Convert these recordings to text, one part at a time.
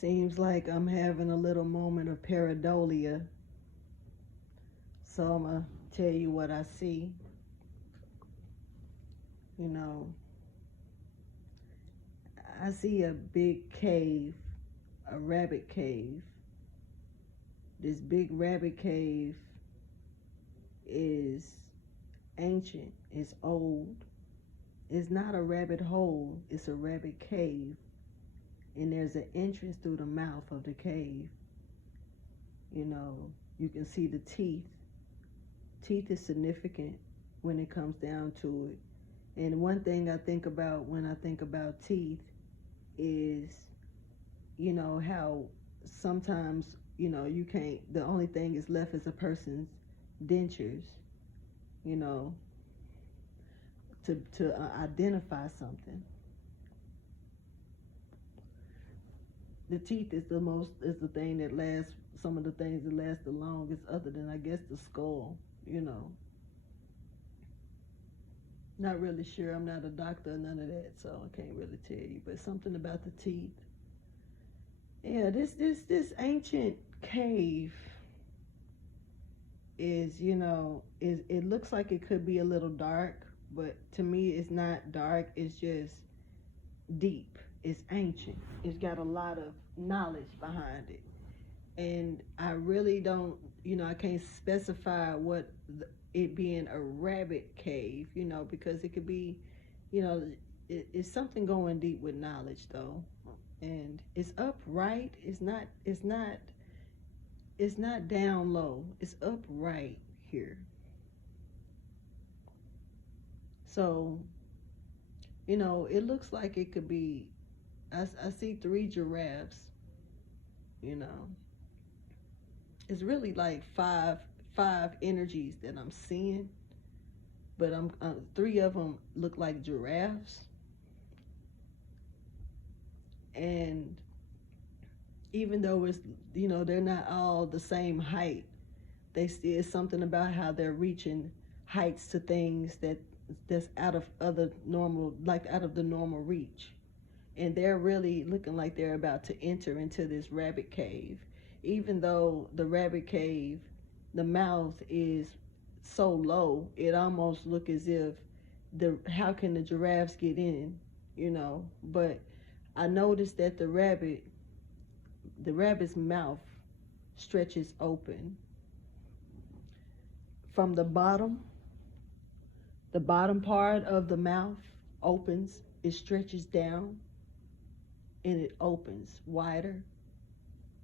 Seems like I'm having a little moment of pareidolia. So I'm going to tell you what I see. You know, I see a big cave, a rabbit cave. This big rabbit cave is ancient, it's old. It's not a rabbit hole, it's a rabbit cave. And there's an entrance through the mouth of the cave. You know, you can see the teeth. Teeth is significant when it comes down to it. And one thing I think about when I think about teeth is, you know, how sometimes, you know, you can't, the only thing is left is a person's dentures, you know, to identify something. The teeth is the thing that lasts, some of the things that last the longest, other than, I guess, the skull, you know. Not really sure. I'm not a doctor or none of that, so I can't really tell you. But something about the teeth. Yeah, this ancient cave is, you know, it looks like it could be a little dark, but to me it's not dark. It's just deep. It's ancient. It's got a lot of knowledge behind it. And I really don't, you know, I can't specify what it being a rabbit cave, you know, because it could be, you know, it's something going deep with knowledge though. And it's upright. It's not down low. It's upright here. So, you know, it looks like it could be, I see 3 giraffes, you know. It's really like five energies that I'm seeing, but 3 of them look like giraffes. And even though it's, you know, they're not all the same height, they still, something about how they're reaching heights to things that's out of other normal, like out of the normal reach. And they're really looking like they're about to enter into this rabbit cave. Even though the rabbit cave, the mouth is so low, it almost look as if how can the giraffes get in, you know? But I noticed that the rabbit's mouth stretches open from the bottom part of the mouth opens, it stretches down, and it opens wider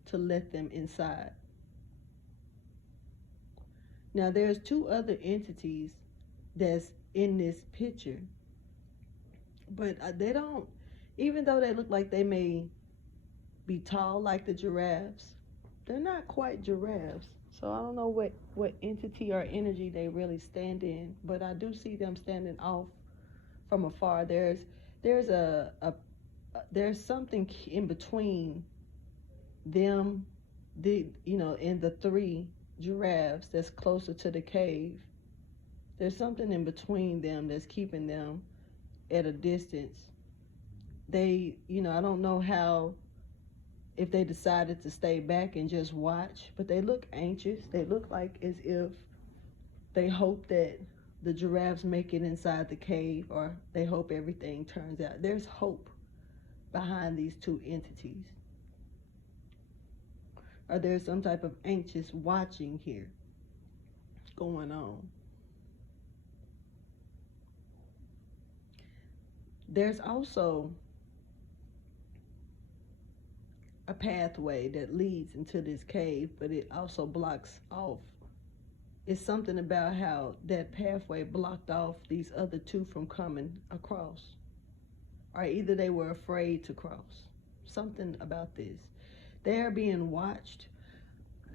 to let them inside. Now there's 2 other entities that's in this picture, but they don't, even though they look like they may be tall like the giraffes, they're not quite giraffes. So I don't know what entity or energy they really stand in, but I do see them standing off from afar. There's something in between them, you know, and the 3 giraffes that's closer to the cave. There's something in between them that's keeping them at a distance. They, you know, I don't know how, if they decided to stay back and just watch, but they look anxious. They look like as if they hope that the giraffes make it inside the cave, or they hope everything turns out. There's hope behind these 2 entities. Or there's some type of anxious watching here going on. There's also a pathway that leads into this cave, but it also blocks off. It's something about how that pathway blocked off these other 2 from coming across. Or either they were afraid to cross. Something about this. They are being watched.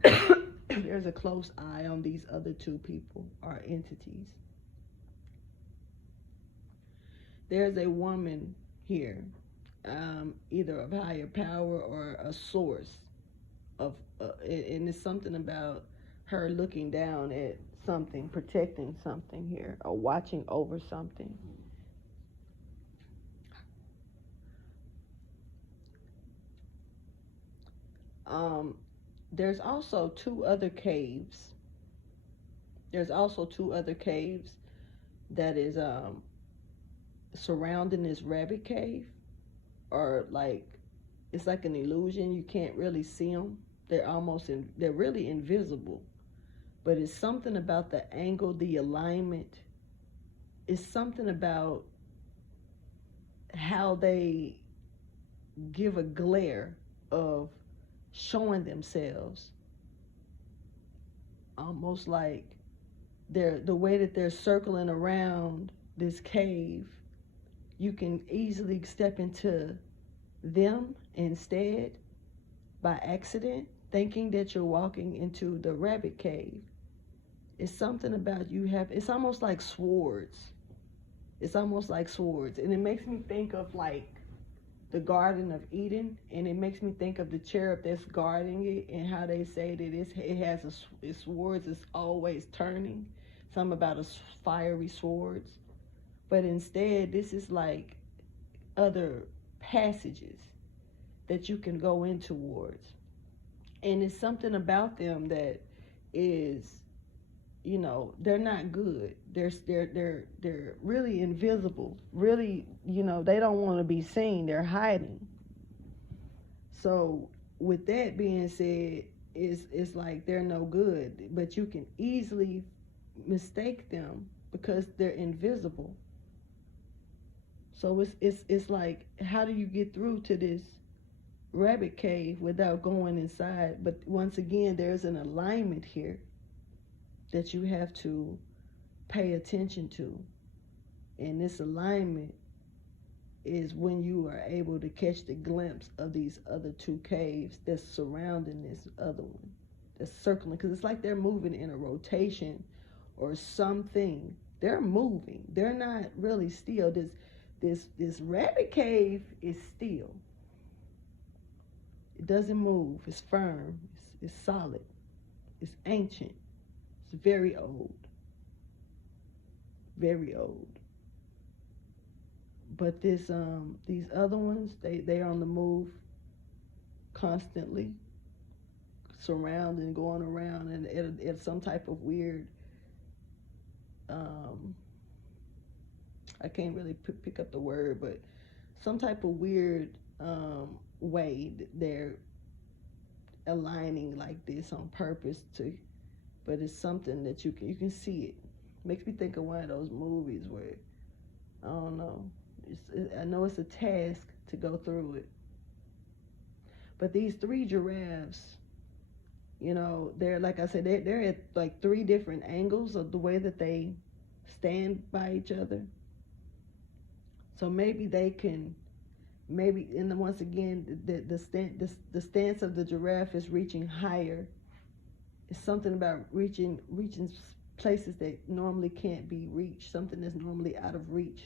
There's a close eye on these other 2 people or entities. There's a woman here, either of higher power or a source of, and it's something about her looking down at something, protecting something here, or watching over something. Um, there's also two other caves. There's also two other caves that is surrounding this rabbit cave, or like it's like an illusion. You can't really see them. They're really invisible. But it's something about the angle, the alignment. It's something about how they give a glare of showing themselves, almost like the way that they're circling around this cave. You can easily step into them instead by accident, thinking that you're walking into the rabbit cave. It's something about it's almost like swords. It's almost like swords. And it makes me think of like the Garden of Eden, and it makes me think of the cherub that's guarding it, and how they say that it has its swords is always turning. Something about a fiery swords. But instead, this is like other passages that you can go in towards. And it's something about them that is, they're not good. They're really invisible. Really, they don't want to be seen. They're hiding. So with that being said, it's like they're no good, but you can easily mistake them because they're invisible. So it's like, how do you get through to this rabbit cave without going inside? But once again, there's an alignment here that you have to pay attention to. And this alignment is when you are able to catch the glimpse of these other two caves that's surrounding this other one, that's circling, because it's like they're moving in a rotation or something. They're moving. They're not really still. This rabbit cave is still. It doesn't move. It's firm. It's solid. It's ancient. It's very old. Very old. But these other ones, they are on the move constantly, surrounding, going around, and at some type of weird, I can't really pick up the word, but some type of weird way they're aligning like this on purpose to, but it's something that you can see it. Makes me think of one of those movies where, I don't know, I know it's a task to go through it. But these three giraffes, they're, like I said, they're at like three different angles of the way that they stand by each other. So maybe they can, and then once again, the stance of the giraffe is reaching higher. It's something about reaching places that normally can't be reached, something that's normally out of reach.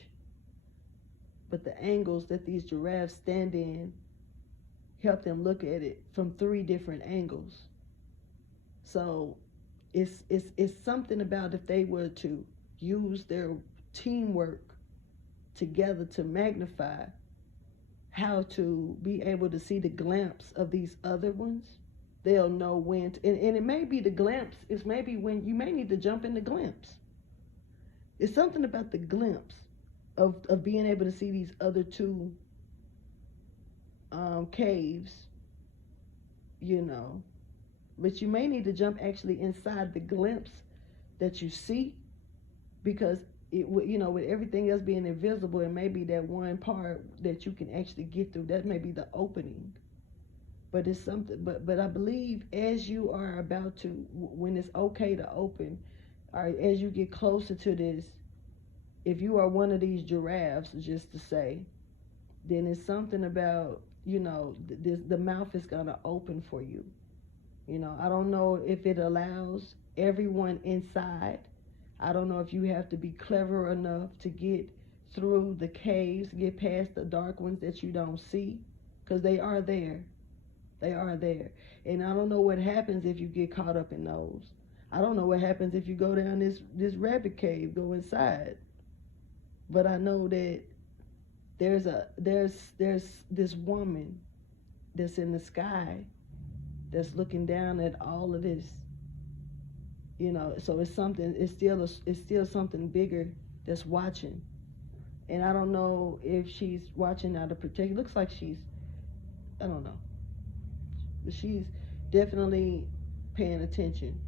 But the angles that these giraffes stand in help them look at it from three different angles. So it's something about if they were to use their teamwork together to magnify how to be able to see the glimpse of these other ones, they'll know when to, and it may be the glimpse, it's maybe when you may need to jump in the glimpse. It's something about the glimpse of being able to see these other two caves, but you may need to jump actually inside the glimpse that you see, because with everything else being invisible, it may be that one part that you can actually get through. That may be the opening. But it's something, but I believe as you are about to, when it's okay to open, or as you get closer to this, if you are one of these giraffes, just to say, then it's something about, the mouth is going to open for you. I don't know if it allows everyone inside. I don't know if you have to be clever enough to get through the caves, get past the dark ones that you don't see, because they are there. They are there. And I don't know what happens if you get caught up in those. I don't know what happens if you go down this rabbit cave, go inside. But I know that there's this woman that's in the sky, that's looking down at all of this. So it's something. It's still something bigger that's watching. And I don't know if she's watching out of protection. Looks like she's, I don't know, but she's definitely paying attention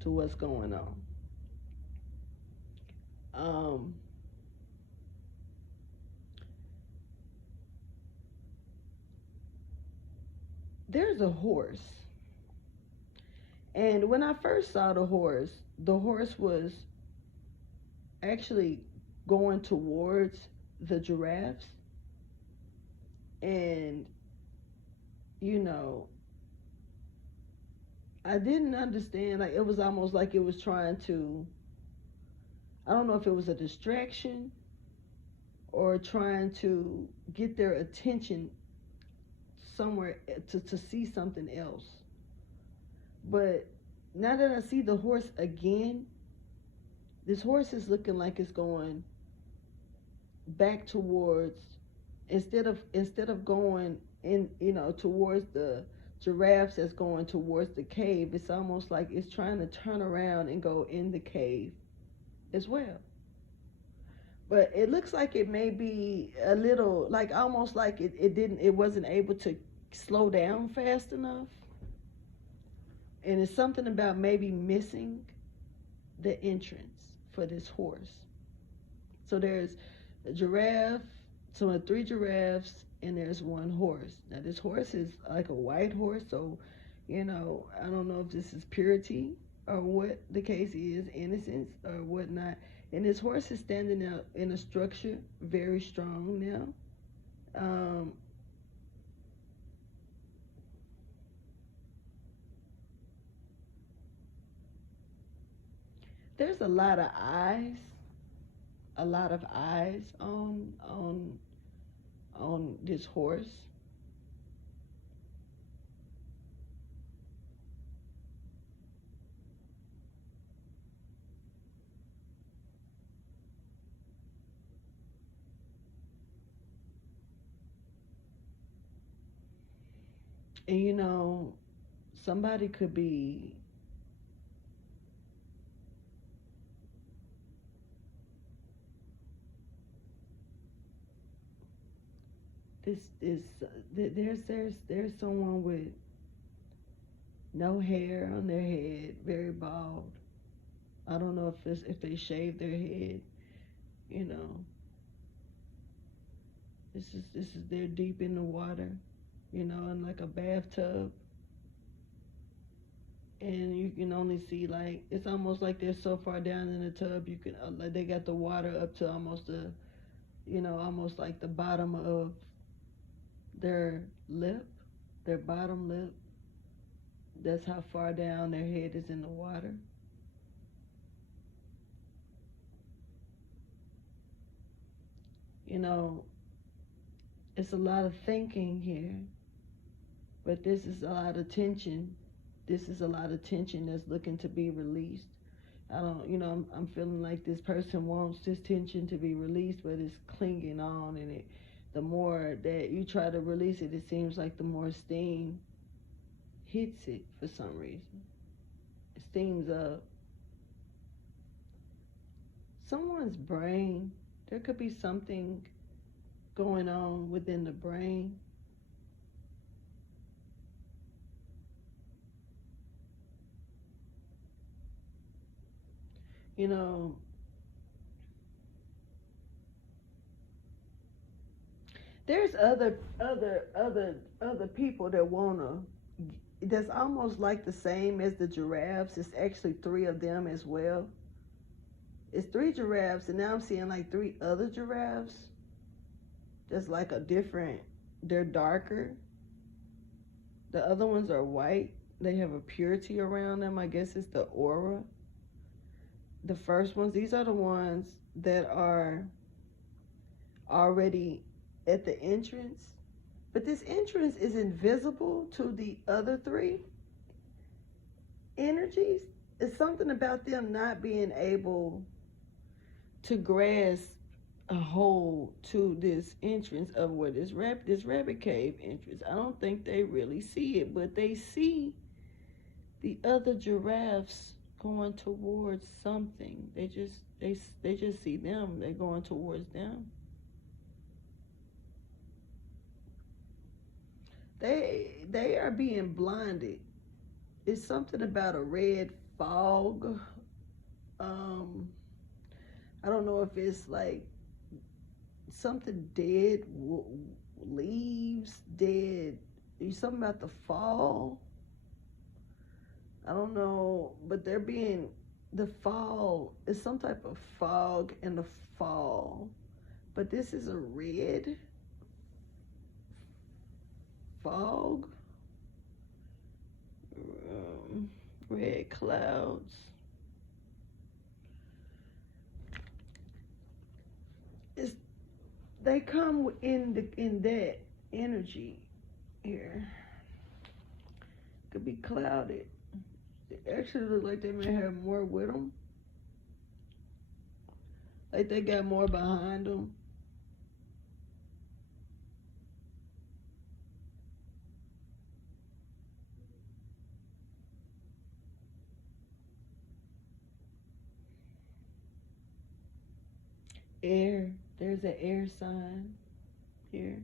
to what's going on. There's a horse, and when I first saw the horse was actually going towards the giraffes, and I didn't understand. Like, it was almost like it was trying to, I don't know if it was a distraction or trying to get their attention somewhere to see something else. But now that I see the horse again, this horse is looking like it's going back towards, instead of going in, towards the giraffes that's going towards the cave. It's almost like it's trying to turn around and go in the cave as well. But it looks like it may be a little, like, almost like it wasn't able to slow down fast enough. And it's something about maybe missing the entrance for this horse. So there's a giraffe, so 3 giraffes, and there's 1 horse. Now this horse is like a white horse, so I don't know if this is purity or what the case is, innocence or whatnot. And this horse is standing out in a structure, very strong now. There's a lot of eyes on this horse. And somebody could be, there's someone with no hair on their head, very bald. I don't know if they shave their head. This is they're deep in the water, in like a bathtub, and you can only see, like, it's almost like they're so far down in the tub, you can like, they got the water up to almost almost like the bottom of their lip, their bottom lip. That's how far down their head is in the water. It's a lot of thinking here, but this is a lot of tension. This is a lot of tension that's looking to be released. I don't, I'm feeling like this person wants this tension to be released, but it's clinging on, and the more that you try to release it, it seems like the more steam hits it for some reason. It steams up. Someone's brain, there could be something going on within the brain. There's other people that wanna, that's almost like the same as the giraffes. It's actually 3 of them as well. It's 3 giraffes, and now I'm seeing like 3 other giraffes. That's like a different, they're darker. The other ones are white. They have a purity around them. I guess it's the aura. The first ones, these are the ones that are already at the entrance. But this entrance is invisible to the other 3 energies. It's something about them not being able to grasp a hole to this entrance of where this rabbit cave entrance. I don't think they really see it, but they see the other giraffes going towards something. They just see them. They're going towards them. They are being blinded. It's something about a red fog. Um, I don't know if it's like something dead, leaves dead. Something about the fall. I don't know, but the fall is some type of fog in the fall. But this is a red fog, red clouds. It's, they come in that energy here. Could be clouded. It actually look like they may have more with them. Like they got more behind them. Air. There's an air sign here.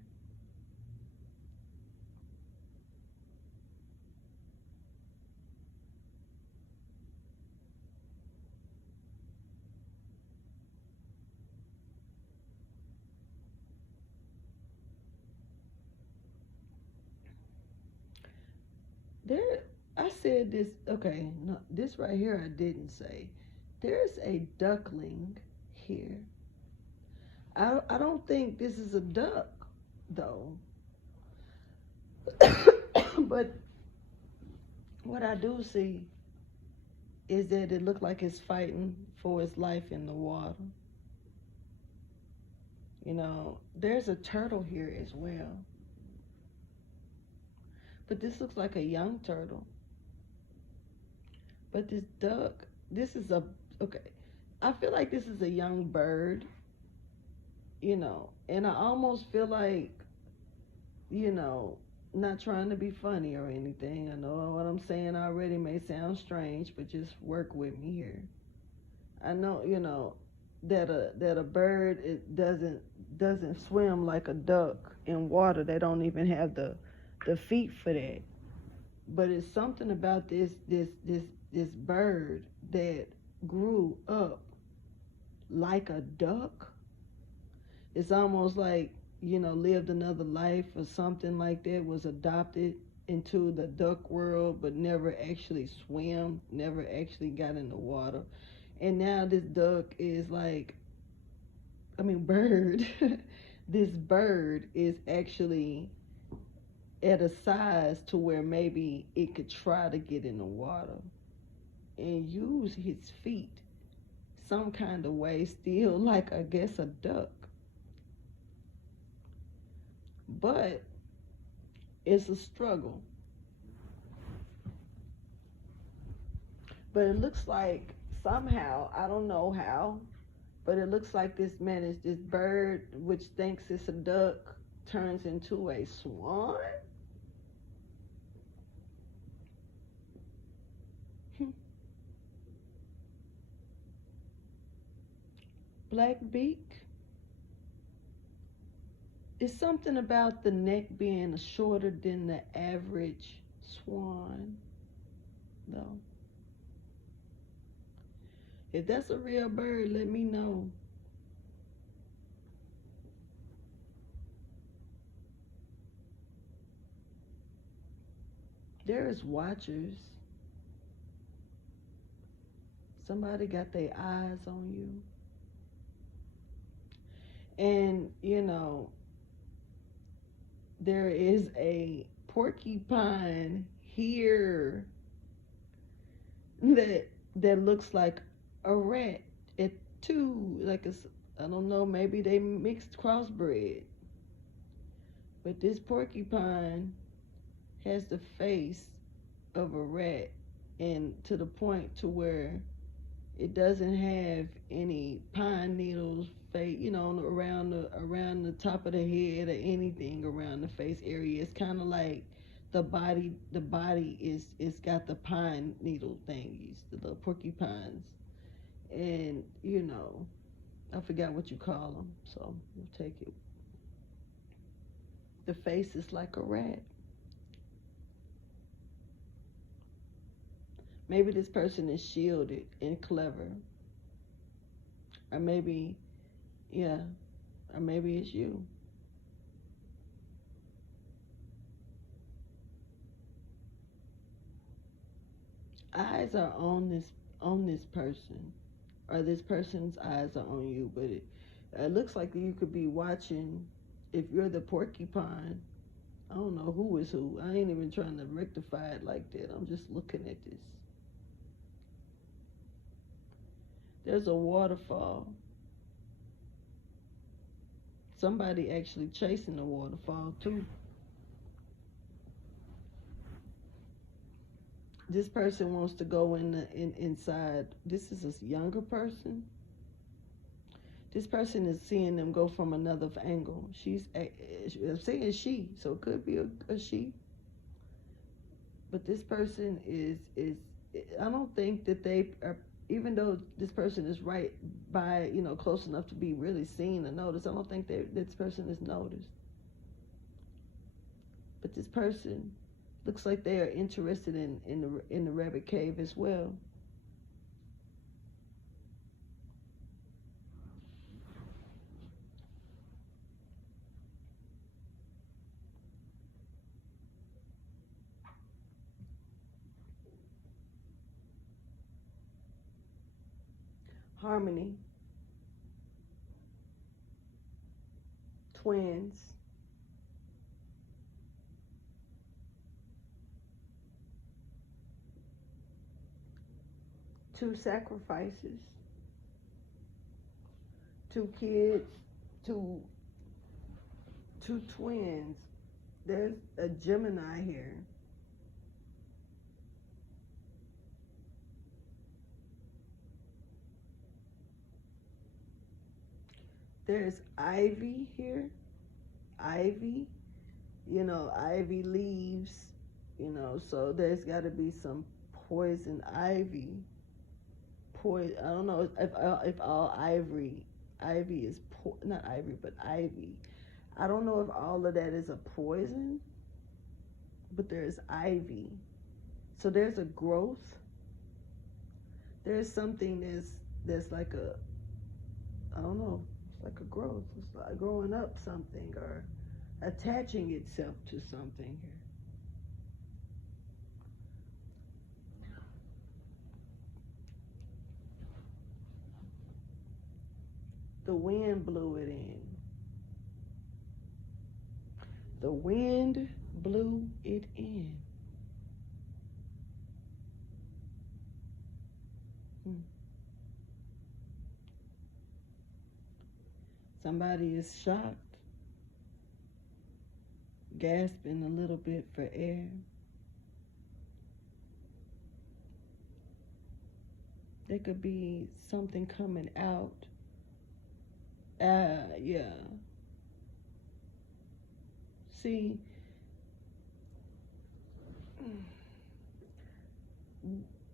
There, I said this. Okay, no, this right here I didn't say. There's a duckling here. I don't think this is a duck, though. But what I do see is that it looked like it's fighting for its life in the water. You know, there's a turtle here as well. But this looks like a young turtle. But this duck, this is a, okay, I feel like this is a young bird, you know, and I almost feel like, you know, not trying to be funny or anything. I know what I'm saying already may sound strange, but just work with me here. I know, you know, that a bird it doesn't swim like a duck in water. They don't even have the feet for that. But it's something about this bird that grew up like a duck. It's almost like, you know, lived another life or something like that, was adopted into the duck world but never actually swam, never actually got in the water. And now this duck is like, I mean, bird, this bird is actually at a size to where maybe it could try to get in the water and use his feet some kind of way, still like, I guess, a duck. But it's a struggle. But it looks like somehow, I don't know how, but it looks like this bird, which thinks it's a duck, turns into a swan. Black beak. It's something about the neck being shorter than the average swan, though. If that's a real bird, let me know. There's watchers. Somebody got their eyes on you. And, you know, there is a porcupine here that looks like a rat. It too, like I don't know, maybe they mixed crossbred. But this porcupine has the face of a rat, and to the point to where it doesn't have any pine needles face, around the top of the head or anything around the face area. It's kind of like the body is got the pine needle thingies, the little porcupines, and I forgot what you call them, so we'll take it. The face is like a rat. Maybe this person is shielded and clever, or maybe, yeah, or maybe it's you. Eyes are on this person, or this person's eyes are on you, but it looks like you could be watching. If you're the porcupine, I don't know who is who. I ain't even trying to rectify it like that. I'm just looking at this. There's a waterfall. Somebody actually chasing the waterfall too. This person wants to go inside. This is a younger person. This person is seeing them go from another angle. I'm saying she, so it could be a she. But this person is. I don't think that they are. Even though this person is right by, close enough to be really seen and noticed, I don't think this person is noticed. But this person looks like they are interested in the rabbit cave as well. Harmony, twins, two sacrifices, two kids, two twins. There's a Gemini here. There's ivy here. Ivy, ivy leaves, so there's got to be some poison ivy. I don't know if all ivy is not ivory, but ivy. I don't know if all of that is a poison, but there's ivy. So there's a growth. There's something that's like I don't know, it's like a growth. It's like growing up something or attaching itself to something here. The wind blew it in. The wind blew it in. Somebody is shocked, gasping a little bit for air. There could be something coming out. Yeah. See,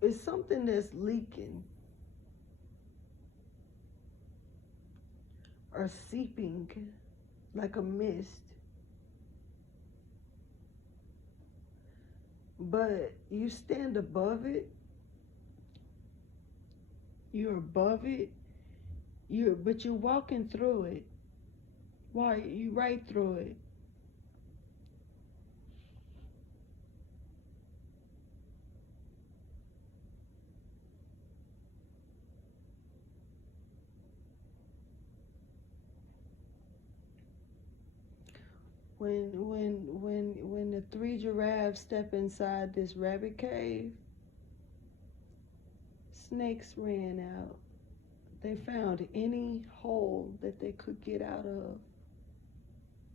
it's something that's leaking or seeping like a mist. But you stand above it. You're above it. But you're walking through it. Why? You right through it. When the three giraffes step inside this rabbit cave, snakes ran out. They found any hole that they could get out of,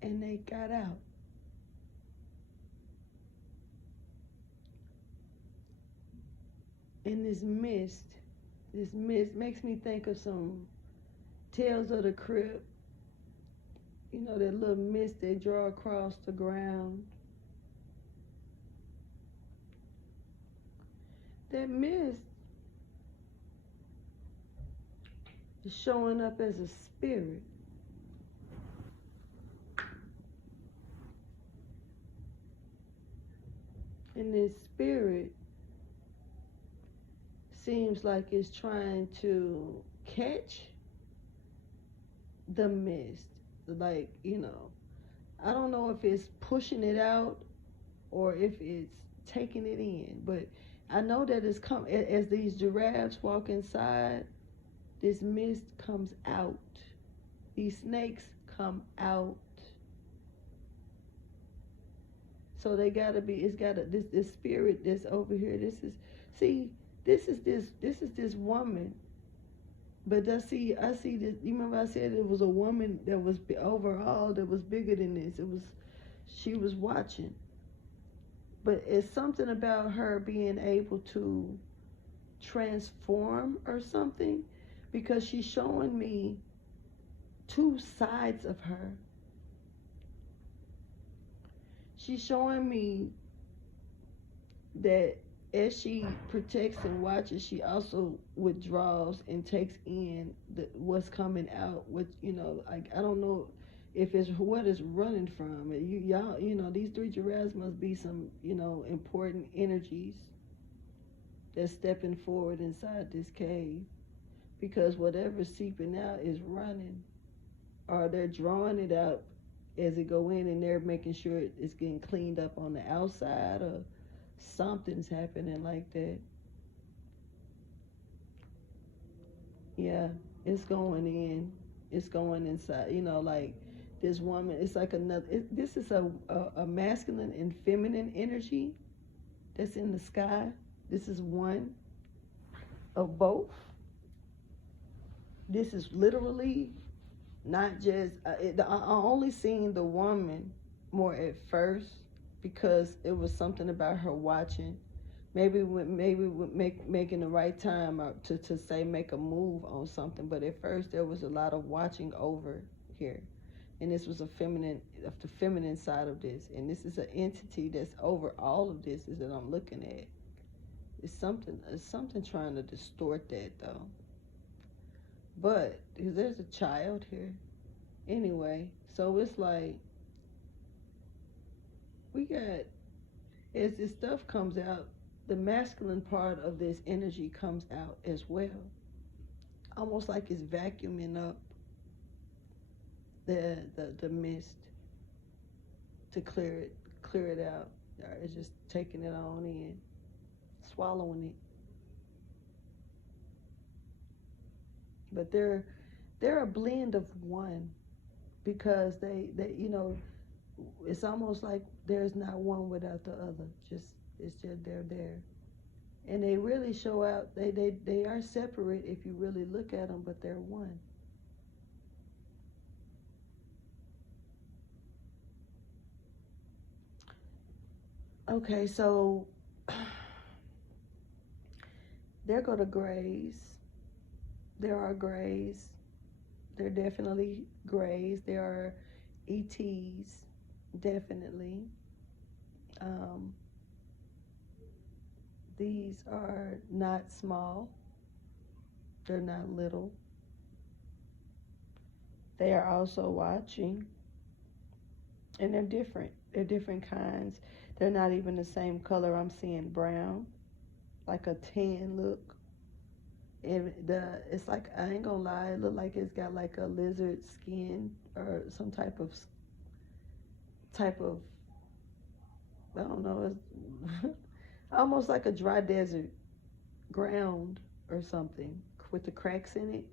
and they got out. And this mist makes me think of some Tales of the Crypt. You know, that little mist they draw across the ground. That mist is showing up as a spirit. And this spirit seems like it's trying to catch the mist. Like, you know, I don't know if it's pushing it out or if it's taking it in, but I know that it's come as these giraffes walk inside, this mist comes out. These snakes come out. So they gotta be, it's gotta, this spirit that's over here, this is this woman. But I see this, you remember I said it was a woman that was overall, that was bigger than this. She was watching. But it's something about her being able to transform or something, because she's showing me two sides of her. She's showing me that as she protects and watches, she also withdraws and takes in what's coming out. With, you know, like, I don't know if it's what it's running from. Y'all, you know, these three giraffes must be some, you know, important energies that's stepping forward inside this cave, because whatever's seeping out is running, or they're drawing it out as it go in, and they're making sure it's getting cleaned up on the outside, or something's happening like that. Yeah, it's going in. It's going inside. You know, like this woman, it's like another, this is a masculine and feminine energy that's in the sky. This is one of both. This is literally not just, I only seen the woman more at first, because it was something about her watching. Maybe making the right time to say make a move on something. But at first there was a lot of watching over here, and this was the feminine side of this, and this is an entity that's over all of this. Is that I'm looking at. It's something trying to distort that though. But because there's a child here, anyway. So it's like we got, as this stuff comes out, the masculine part of this energy comes out as well. Almost like it's vacuuming up the mist to clear it out. Or it's just taking it on in, swallowing it. But they're a blend of one, because they you know, it's almost like there's not one without the other. It's just they're there, and they really show out. They are separate if you really look at them, but they're one. Okay, so there go the grays. There are grays. They're definitely grays. There are ETs, definitely. Um, these are not small. They're not little. They are also watching, and they're different. They're different kinds. They're not even the same color. I'm seeing brown, like a tan look. It's like, I ain't gonna lie, it look like it's got like a lizard skin or some type of I don't know, it's almost like a dry desert ground or something with the cracks in it,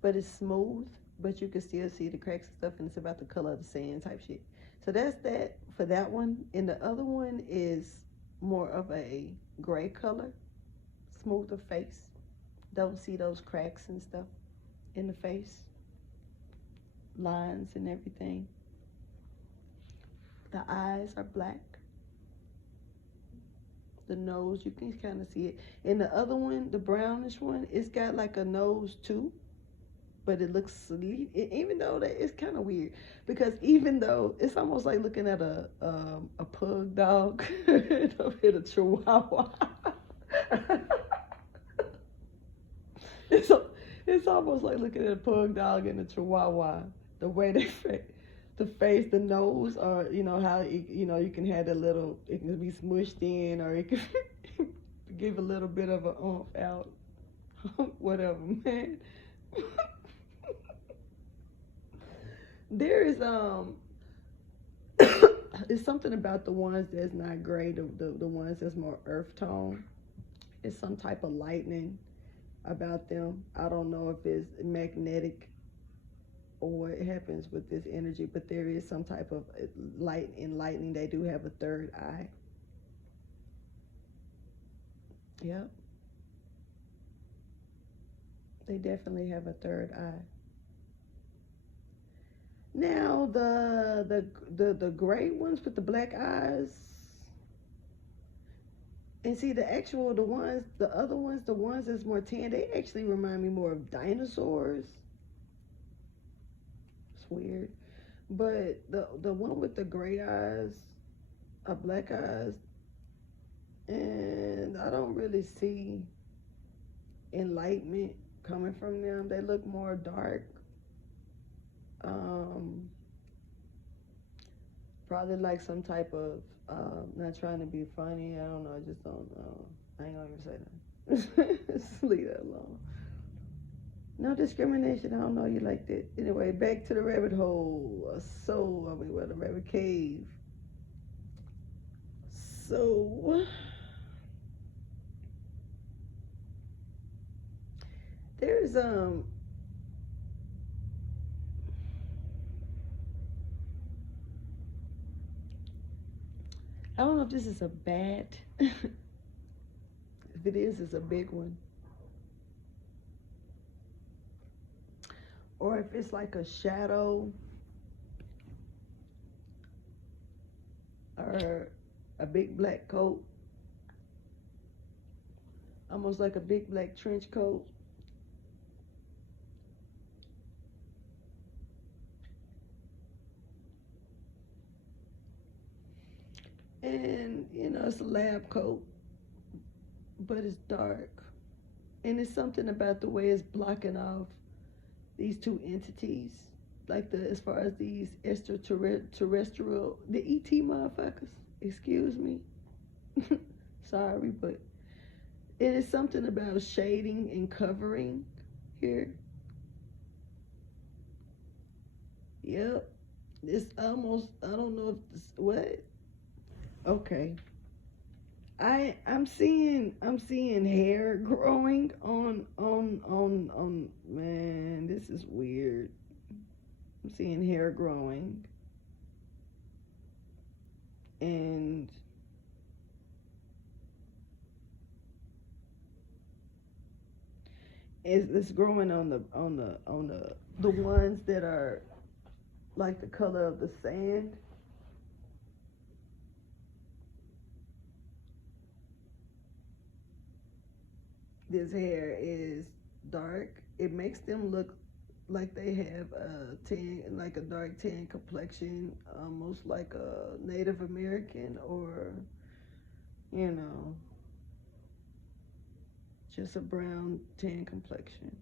but it's smooth, but you can still see the cracks and stuff, and it's about the color of the sand type shit. So that's that for that one. And the other one is more of a gray color, smoother face. Don't see those cracks and stuff in the face, lines and everything. The eyes are black. The nose, you can kind of see it. And the other one, the brownish one, it's got like a nose too, but it looks, even though that it's kind of weird, because even though it's almost like looking at a pug dog and a chihuahua. it's it's almost like looking at a pug dog and a chihuahua. The way they the face, the nose, or how you can have a little. It can be smushed in, or it can give a little bit of a oomph out. Whatever, man. There is it's something about the ones that's not gray, the ones that's more earth tone. It's some type of lightning about them. I don't know if it's magnetic or what happens with this energy, but there is some type of light in lightning. They do have a third eye. Yep. They definitely have a third eye. Now the gray ones with the black eyes, and see the other ones, the ones that's more tan, they actually remind me more of dinosaurs. It's weird, but the one with the gray eyes, black eyes, and I don't really see enlightenment coming from them. They look more dark. Probably like some type of, not trying to be funny. I don't know. I just don't know. I ain't gonna even say that. Just leave that alone. No discrimination. I don't know you like that. Anyway, back to the rabbit hole. The rabbit cave. So there's I don't know if this is a bat. If it is, it's a big one. Or if it's like a shadow or a big black coat, almost like a big black trench coat. And it's a lab coat, but it's dark. And it's something about the way it's blocking off these two entities, like as far as these extraterrestrial, the ET motherfuckers. Excuse me. Sorry, but it is something about shading and covering here. Yep. It's almost, I don't know if this, what? Okay. I'm seeing hair growing on man, this is weird. I'm seeing hair growing, and it's growing on the ones that are like the color of the sand. This hair is dark. It makes them look like they have a tan, like a dark tan complexion, almost like a Native American, or you know, just a brown tan complexion.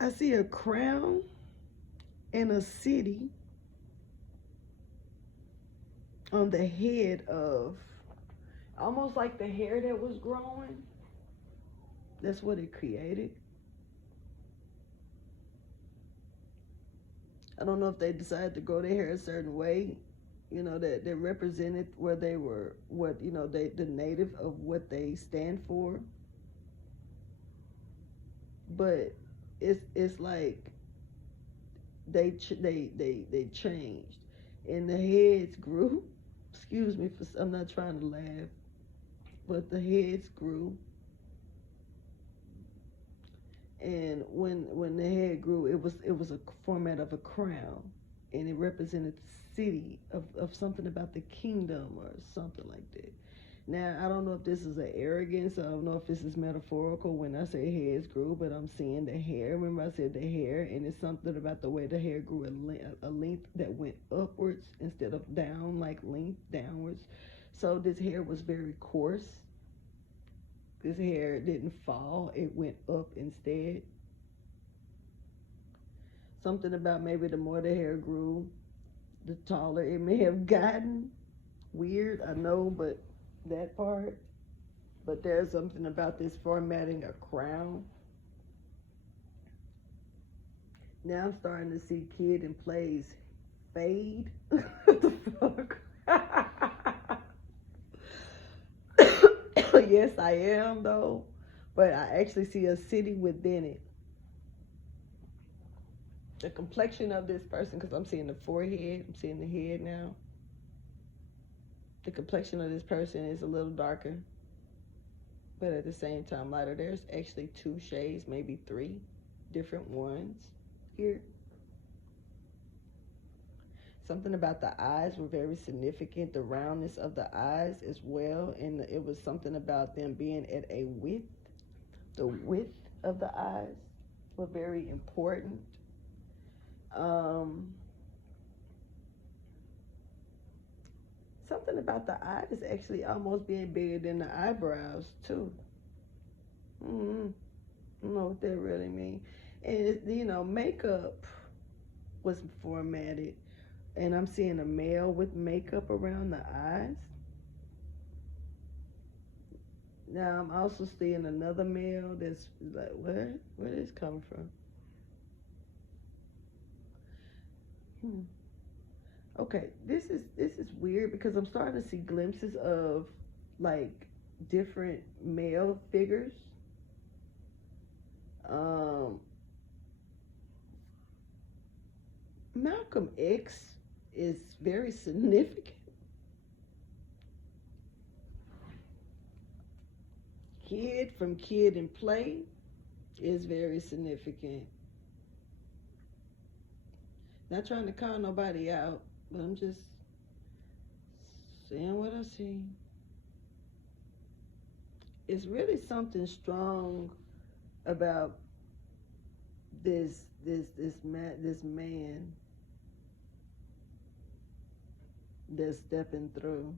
I see a crown and a city on the head of, almost like the hair that was growing. That's what it created. I don't know if they decided to grow their hair a certain way, that represented where they were, what the native of what they stand for. But it's like they changed, and the heads grew. Excuse me for, I'm not trying to laugh, but the heads grew. And when the head grew, it was a format of a crown, and it represented the city of something about the kingdom or something like that. Now, I don't know if this is an arrogance. I don't know if this is metaphorical when I say heads grew, but I'm seeing the hair. Remember I said the hair, and it's something about the way the hair grew a length that went upwards instead of down, like length downwards. So this hair was very coarse. This hair didn't fall. It went up instead. Something about maybe the more the hair grew, the taller it may have gotten. Weird, I know, but that part. But there's something about this formatting a crown. Now I'm starting to see kid and plays fade. What the fuck? Yes, I am though. But I actually see a city within it. The complexion of this person, because I'm seeing the forehead, I'm seeing the head now. The complexion of this person is a little darker, but at the same time lighter. There's actually 2 shades, maybe 3 different ones here. Something about the eyes were very significant, the roundness of the eyes as well, and it was something about them being at a width. The width of the eyes were very important. Something about the eyes actually almost being bigger than the eyebrows too. I don't know what that really means. And makeup was formatted, and I'm seeing a male with makeup around the eyes. Now I'm also seeing another male that's like, where is this coming from? Okay, this is weird because I'm starting to see glimpses of like different male figures. Malcolm X is very significant. Kid from Kid and Play is very significant. Not trying to call nobody out, but I'm just saying what I see. It's really something strong about this man that's stepping through.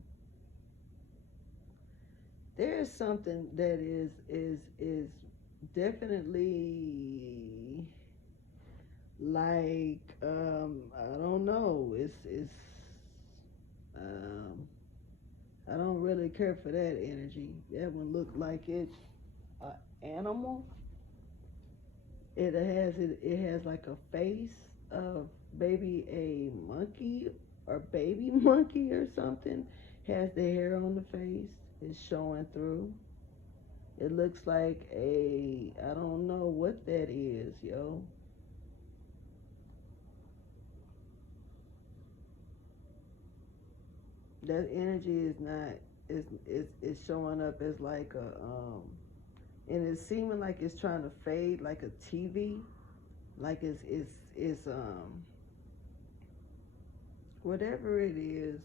There is something that is definitely like I don't know. It's I don't really care for that energy. That one looked like it's an animal. It has like a face of maybe a monkey or baby monkey or something. Has the hair on the face. It's showing through. It looks like I don't know what that is, yo. That energy is not, it's showing up as like and it's seeming like it's trying to fade like a TV, like it's whatever it is.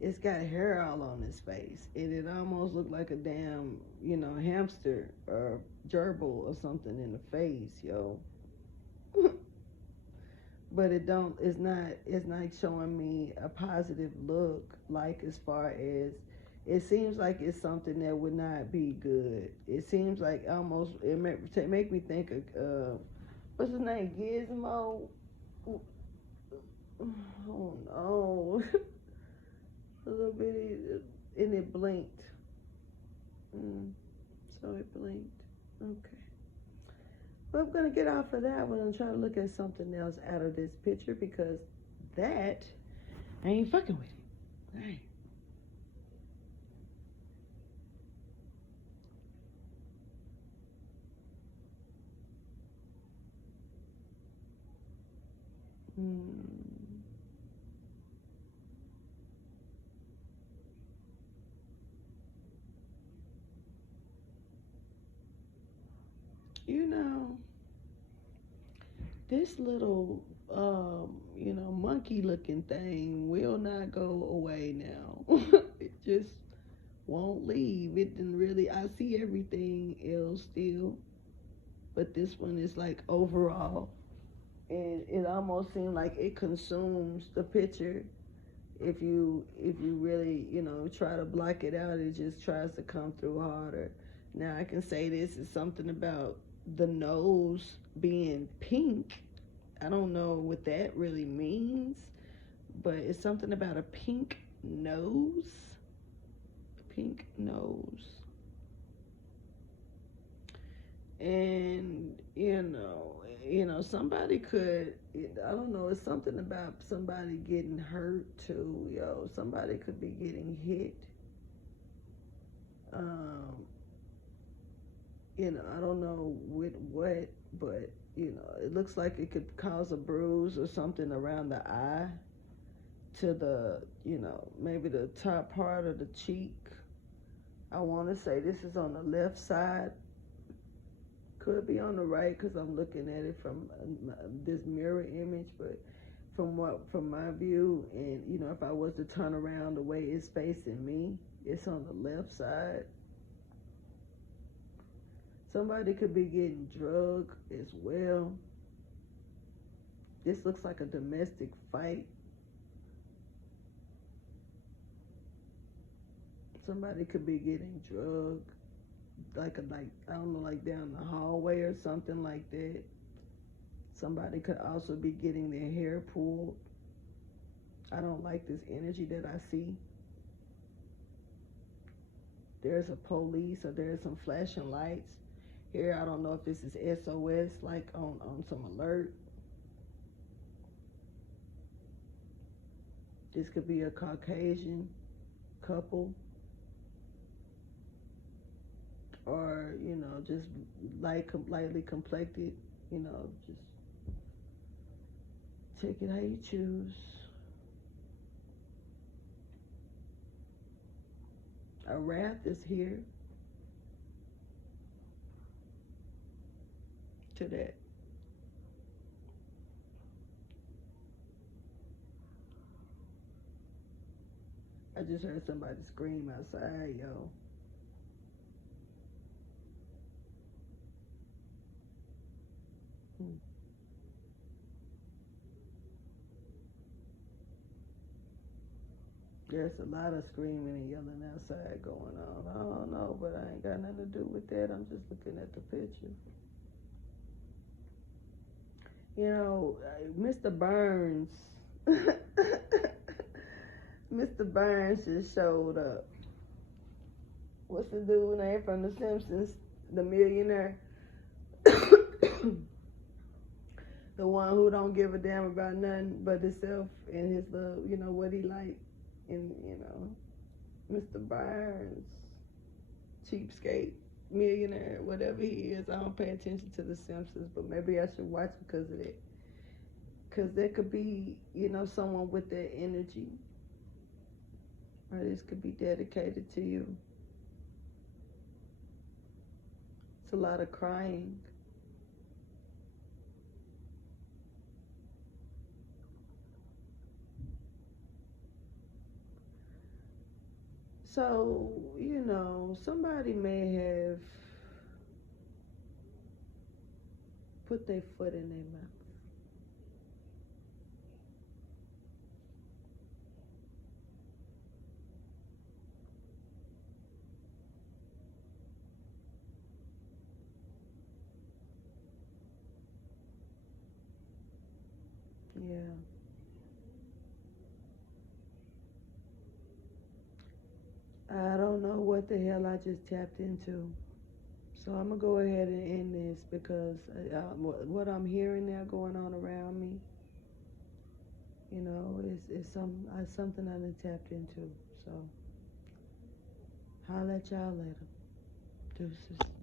It's got hair all on his face, and it almost looked like a damn, hamster or gerbil or something in the face, yo. But it's not showing me a positive look, like as far as, it seems like it's something that would not be good. It seems like almost, it make me think of, what's his name, Gizmo? Oh no. A little bitty, and it blinked. So it blinked. Okay. But I'm going to get off of that one and try to look at something else out of this picture, because that, I ain't fucking with it. All right. This little, monkey looking thing will not go away now. It just won't leave. It didn't really, I see everything else still, but this one is like overall. And it almost seemed like it consumes the picture. If you really, try to block it out, it just tries to come through harder. Now I can say this is something about the nose being pink. I don't know what that really means, but it's something about a pink nose. Pink nose. And somebody could, I don't know, it's something about somebody getting hurt too, somebody could be getting hit. I don't know with what, but it looks like it could cause a bruise or something around the eye to the, maybe the top part of the cheek. I want to say this is on the left side. Could be on the right because I'm looking at it from this mirror image, but from my view, and if I was to turn around the way it's facing me, it's on the left side. Somebody could be getting drugged as well. This looks like a domestic fight. Somebody could be getting drugged, like I don't know, like down the hallway or something like that. Somebody could also be getting their hair pulled. I don't like this energy that I see. There's a police or there's some flashing lights here. I don't know if this is SOS, like on some alert. This could be a Caucasian couple, or just lightly complected. Just take it how you choose. A wrath is here to that. I just heard somebody scream outside, yo. There's a lot of screaming and yelling outside going on. I don't know, but I ain't got nothing to do with that. I'm just looking at the picture. Mr. Burns. Mr. Burns just showed up. What's the dude name from The Simpsons? The millionaire. The one who don't give a damn about nothing but himself and his love, what he like. And, Mr. Burns, cheapskate, millionaire, whatever he is. I don't pay attention to The Simpsons, but maybe I should watch because of that. Because there could be, someone with that energy. Or this could be dedicated to you. It's a lot of crying. So, somebody may have put their foot in their mouth. Yeah. I don't know what the hell I just tapped into. So I'm going to go ahead and end this because what I'm hearing now going on around me, is something I done tapped into. So, holla at y'all later. Deuces.